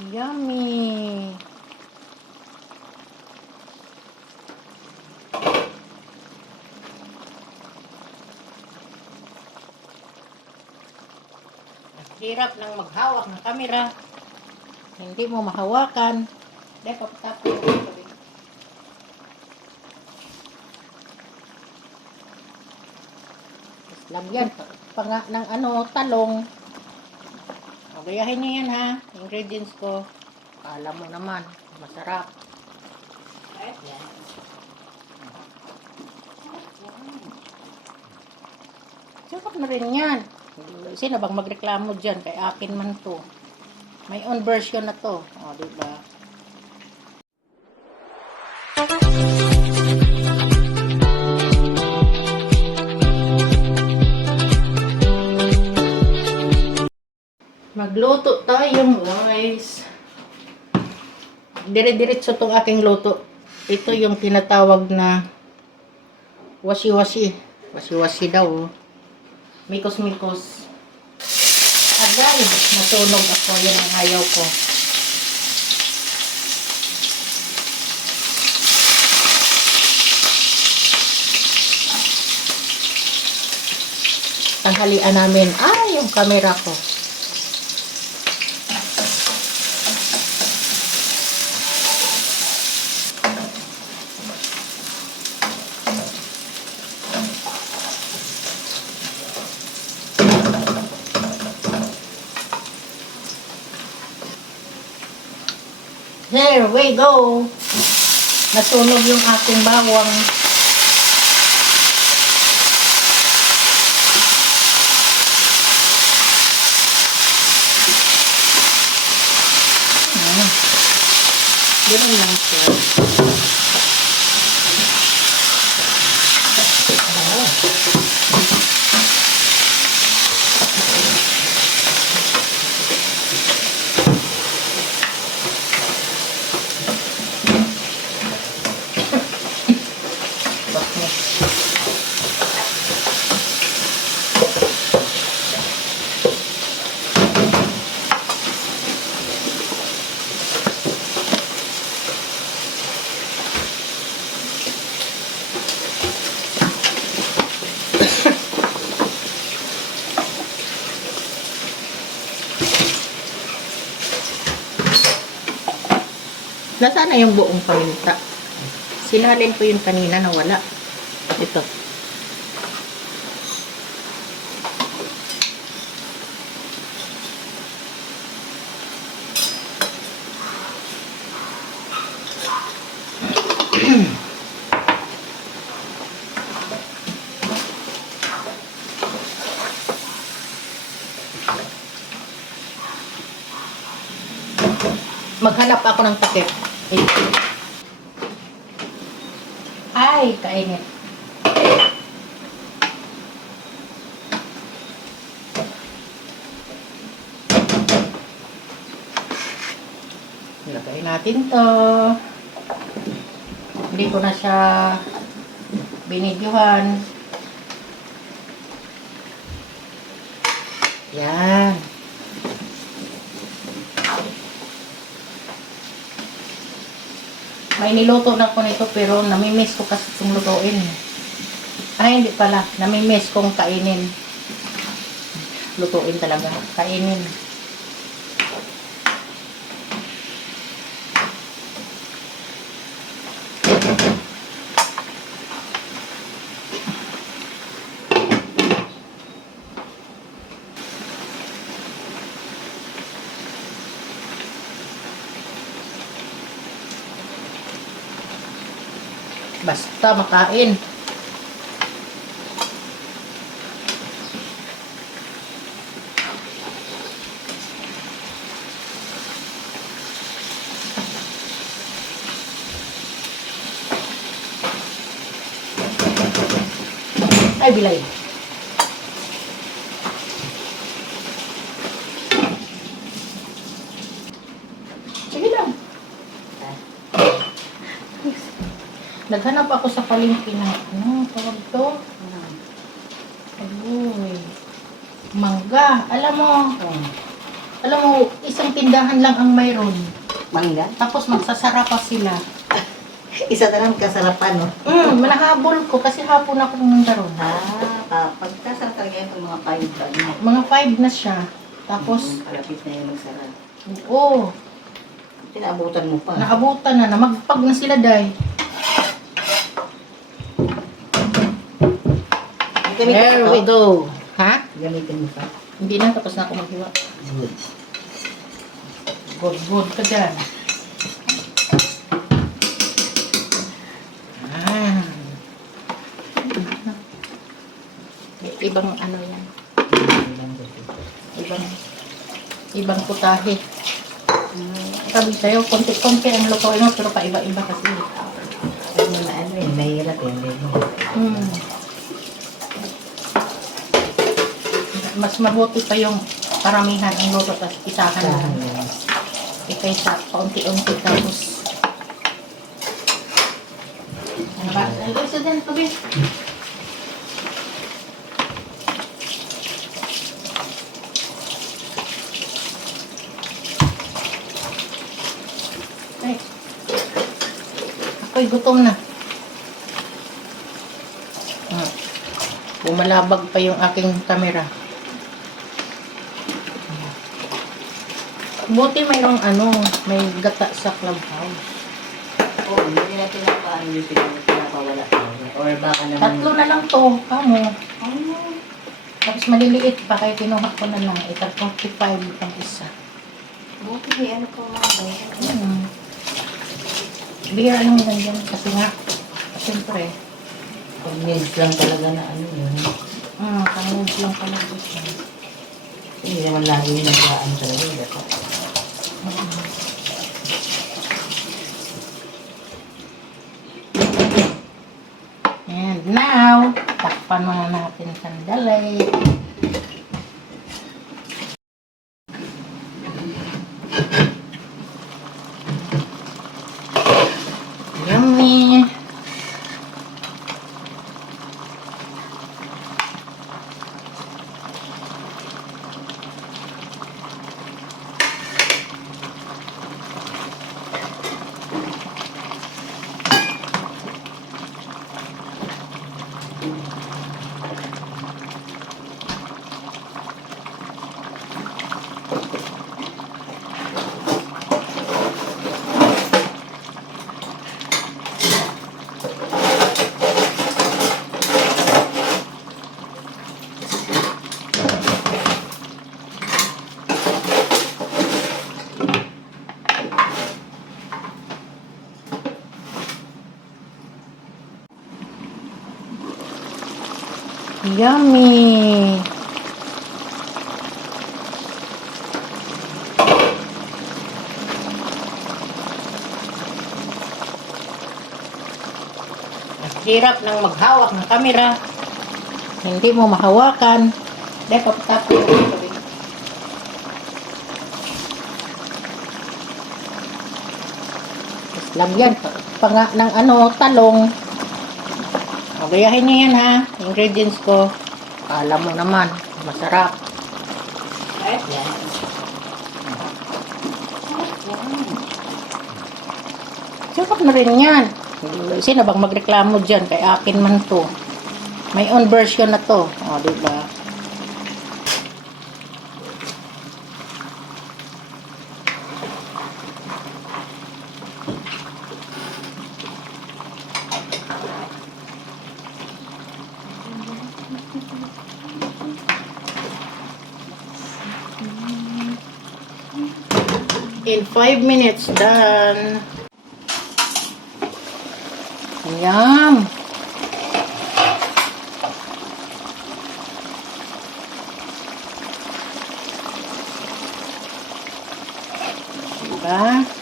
Yummy! Hirap ng maghawak ng camera. Hindi mo mahawakan. Dahil papatapos yung gabi. Tapos lagyan pa nga ng talong. O, gayahin nyo yan ha. Ingredients ko. Alam mo naman. Masarap. Yan. Sarap na rin yan. Sino bang magreklamo dyan? Kay akin man to. May own version na to. O, diba? Magluto tayo, guys. Dire-diretso tong aking luto. Ito yung tinatawag na washi-washi. Washi-washi daw. Mikos-mikos. Agay, nasunog ako. Yan ang ayaw ko. Tanghalian namin. Yung camera ko. There we go. Nasunog yung aking bawang. Ganun lang siya. Nasaan na yung buong paminta? Sinalin ko yung kanina na wala. Ito. Maghanap ako ng takip. Ay, kainit. Ilagay natin to. Hindi ko na siya binidyohan. Yan. May niluto na ko nito pero namimiss ko kasi itong lutuin. Ay, hindi pala. Namimiss kong kainin. Lutuin talaga. Kainin. Basta makain. Ay, bilay. Sige lang. Naghanap ako sa palengke ng tawag to? Agoy. Mangga. Alam mo, Alam mo, isang tindahan lang ang mayroon. Mangga. Tapos magsasara pa sila. Isa na lang kasarapan, no? Manahabol ko kasi hapon ako pumunta ron. Pagkasarap talaga yung mga 5 ba? Mga 5 na siya. Tapos, Kalapit na yung magsara. oo, Tinaabutan mo pa. naabutan na. Namagpag na sila, day. There we go. Ha? Gamitin mo pa. Hindi na, tapos na ako maghiwa. Good. Good ka dyan. Ah. Ibang ano yan. Ibang putahe. Sabi sa'yo, konti-konti ang lutuin mo, pero pa-iba-iba kasi. Ano na ano eh, mahirap yun. Mas mabuti pa yung paramihan ang luto, tapos isahan lang. Kaysa paunti-unti tapos. Ano ba? Isa din, tabi. Ay. Ako'y gutom na. Bumalabag pa yung aking kamera. Buti mayroong may gata sa clubhouse. Oo, hindi natin napaano yung pinapawala ko. Or baka naman... 3 na lang to, kamo. Tapos maliliit pa, kaya kinuha ko na lang. 45 ang isa. Buti, ano pa mga Beer lang ganyan kasi nga, siyempre, Pag needs lang talaga na ano yun. kanins lang pala gusto. Hindi naman lagi yung naglaan talaga yung data. And now, takpan muna natin sandali. Yummy! Yummy! Hirap ng maghawak ng kamera. Hindi mo mahawakan. Dahil papatapos ko ito. Lagyan pa nga ng talong. Gayahin niyo yan ha. Ingredients ko. Alam mo naman. Masarap. Yan. Sarap na rin yan. Sino bang magreklamo dyan? Kay akin man to. May own version na to. O, diba? In 5 minutes, done. Yum! Diba?